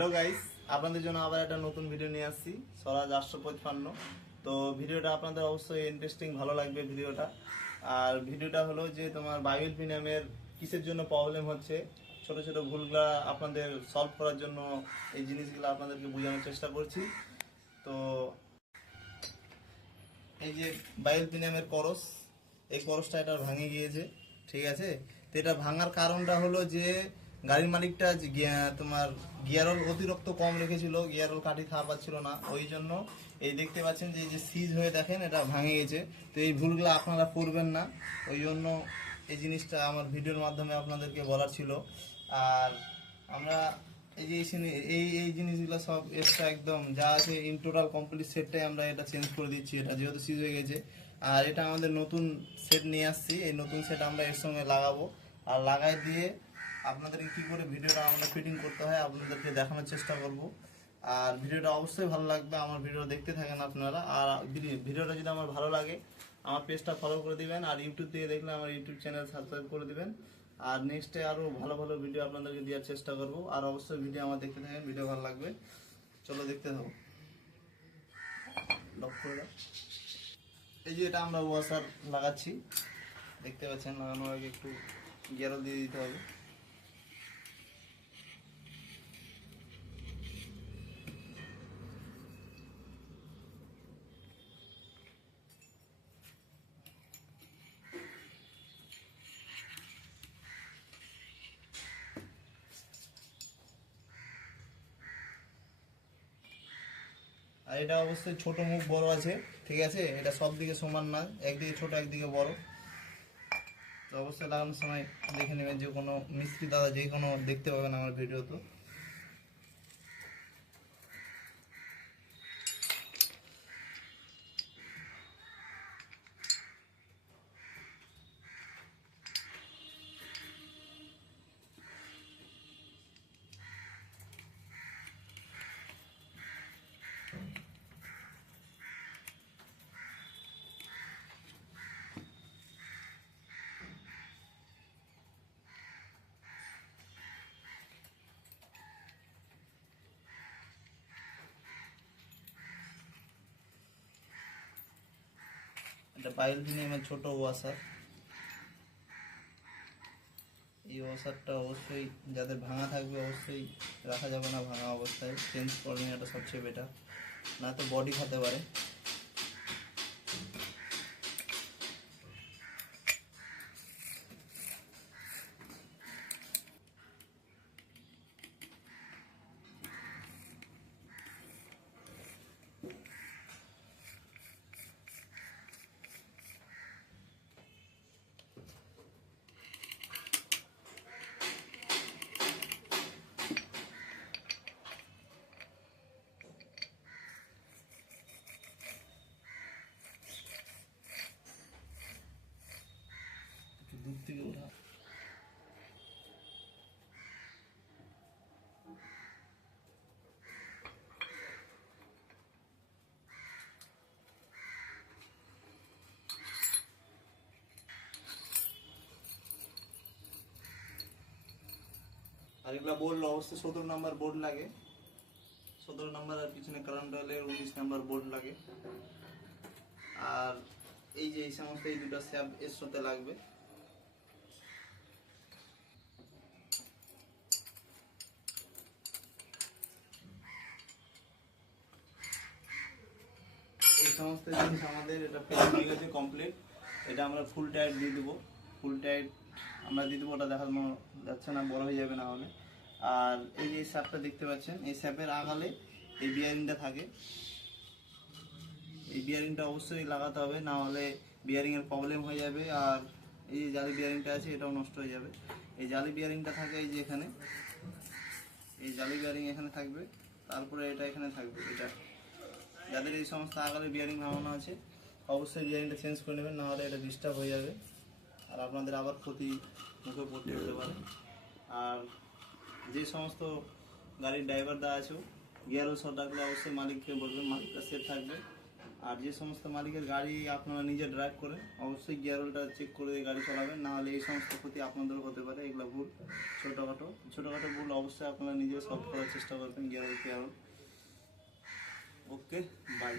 Hello guys, আপনাদের জন্য আবার একটা নতুন ভিডিও নিয়ে আসছি স্বরাজ 855। তো ভিডিওটা আপনাদের অবশ্যই ইন্টারেস্টিং ভালো লাগবে ভিডিওটা। আর ভিডিওটা হলো যে তোমার বাইবেল প্রিমিয়ামের কিসের জন্য প্রবলেম হচ্ছে, ছোট ছোট ভুলগুলা আপনাদের সলভ করার জন্য এই জিনিসগুলো আপনাদেরকে বোঝানোর চেষ্টা করছি। তো এই যে বাইবেল প্রিমিয়ামের করস, এই করসটা এটা ভাঙে গিয়েছে, ঠিক আছে। তো এটা ভাঙার কারণটা হলো যে গাড়ির মালিকটা তোমার গিয়ার অয়েল অতিরিক্ত কম রেখেছিল, গিয়ার অয়েল কাটি খাওয়া পাচ্ছিল না, ওই জন্য এই দেখতে পাচ্ছেন যে এই যে সিজ হয়ে দেখেন এটা ভাঙে গেছে। তো এই ভুলগুলো আপনারা করবেন না, ওই জন্য এই জিনিসটা আমার ভিডিওর মাধ্যমে আপনাদেরকে বলার ছিল। আর আমরা এই যে এই এই জিনিসগুলো সব এক্সট্রা একদম যা আছে ইন টোটাল কমপ্লিট সেটটাই আমরা এটা চেঞ্জ করে দিচ্ছি, এটা যেহেতু সিজ হয়ে গেছে। আর এটা আমাদের নতুন সেট নিয়ে আসছি, এই নতুন সেট আমরা এর সঙ্গে লাগাবো। আর লাগাই দিয়ে আপনাদেরকে কী করে ভিডিওটা আমরা ফিটিং করতে হয় আপনাদেরকে দেখানোর চেষ্টা করব। আর ভিডিওটা অবশ্যই ভালো লাগবে, আমার ভিডিও দেখতে থাকেন আপনারা। আর ভিডিওটা যদি আমার ভালো লাগে আমার পেজটা ফলো করে দিবেন, আর ইউটিউব থেকে দেখলে আমার ইউটিউব চ্যানেল সাবস্ক্রাইব করে দিবেন। আর নেক্সটে আরও ভালো ভালো ভিডিও আপনাদেরকে দেওয়ার চেষ্টা করব। আর অবশ্যই ভিডিও আমার দেখতে থাকেন, ভিডিও ভালো লাগবে, চলো দেখতে থাকো। লক করে দাও। এই যে এটা আমরা ওয়াশার লাগাচ্ছি, দেখতে পাচ্ছেন, লাগানোর আগে একটু গিয়ারও দিয়ে দিতে হবে। আর এটা অবশ্যই ছোট মুখ বড় আছে, ঠিক আছে, এটা সব দিকে সমান না, একদিকে ছোট একদিকে বড়। তো অবশ্যই লাগানোর সময় দেখে নেবেন, যে কোনো মিস্ত্রি দাদা যে কোনো দেখতে পাবেন আমার ভিডিও। তো এটা বাইল দিয়ে আমার ছোট ওয়াশার, এই ওয়াশারটা অবশ্যই যাদের ভাঙা থাকবে অবশ্যই রাখা যাবে না, ভাঙা অবস্থায় চেঞ্জ করবেন, এটা সবচেয়ে বেটার, না তো বডি খেতে পারে। দূর থেকে ওঠা। আর এগুলা বোর্ড অবশ্যই 17 নাম্বার বোর্ড লাগে, 17 নাম্বার, আর পিছনে কারেন্ট অয়েলের 19 নাম্বার বোর্ড লাগে। আর এই যে এই সমস্ত এই দুটো স্যাপ এর সাথে লাগবে। এই সমস্ত জিনিস আমাদের এটা ফিটিং হয়ে গেছে কমপ্লিট। এটা আমরা ফুল টাইট দিয়ে দেবো, ফুল টাইট আমরা দিয়ে দেবো, ওটা দেখানো যাচ্ছে না, বড় হয়ে যাবে না হলে। আর এই যে স্যাপটা দেখতে পাচ্ছেন, এই স্যাপের আগালে এই বিয়ারিংটা থাকে, এই বিয়ারিংটা অবশ্যই লাগাতে হবে, না হলে বিয়ারিংয়ের প্রবলেম হয়ে যাবে। আর এই যে জালি বিয়ারিংটা আছে এটাও নষ্ট হয়ে যাবে। এই জালি বিয়ারিংটা থাকে এই যে এখানে, এই জালি বিয়ারিং এখানে থাকবে, তারপরে এটা এখানে থাকবে। এটা যাদের এই সমস্ত আগালে বিয়ারিং ভাঙানো আছে অবশ্যই বিয়ারিংটা চেঞ্জ করে নেবেন, না হলে এটা ডিস্টার্ব হয়ে যাবে আর আপনাদের আবার ক্ষতি মুখে পড়তে হতে পারে। আর যে সমস্ত গাড়ির ড্রাইভার দা আছো, গিয়ার শর্ট রাখলে অবশ্যই মালিককে বলবেন, মালিকটা সেফ থাকবে। আর যে সমস্ত মালিকের গাড়ি আপনারা নিজে ড্রাইভ করেন অবশ্যই গিয়ার অয়েলটা চেক করে গাড়ি চালাবেন, না হলে এই সমস্ত ক্ষতি আপনাদেরও হতে পারে। এগুলো ভুল, ছোটোখাটো ভুল অবশ্যই আপনারা নিজে সলভ করার চেষ্টা করবেন গিয়ার অয়েল। Okay, by.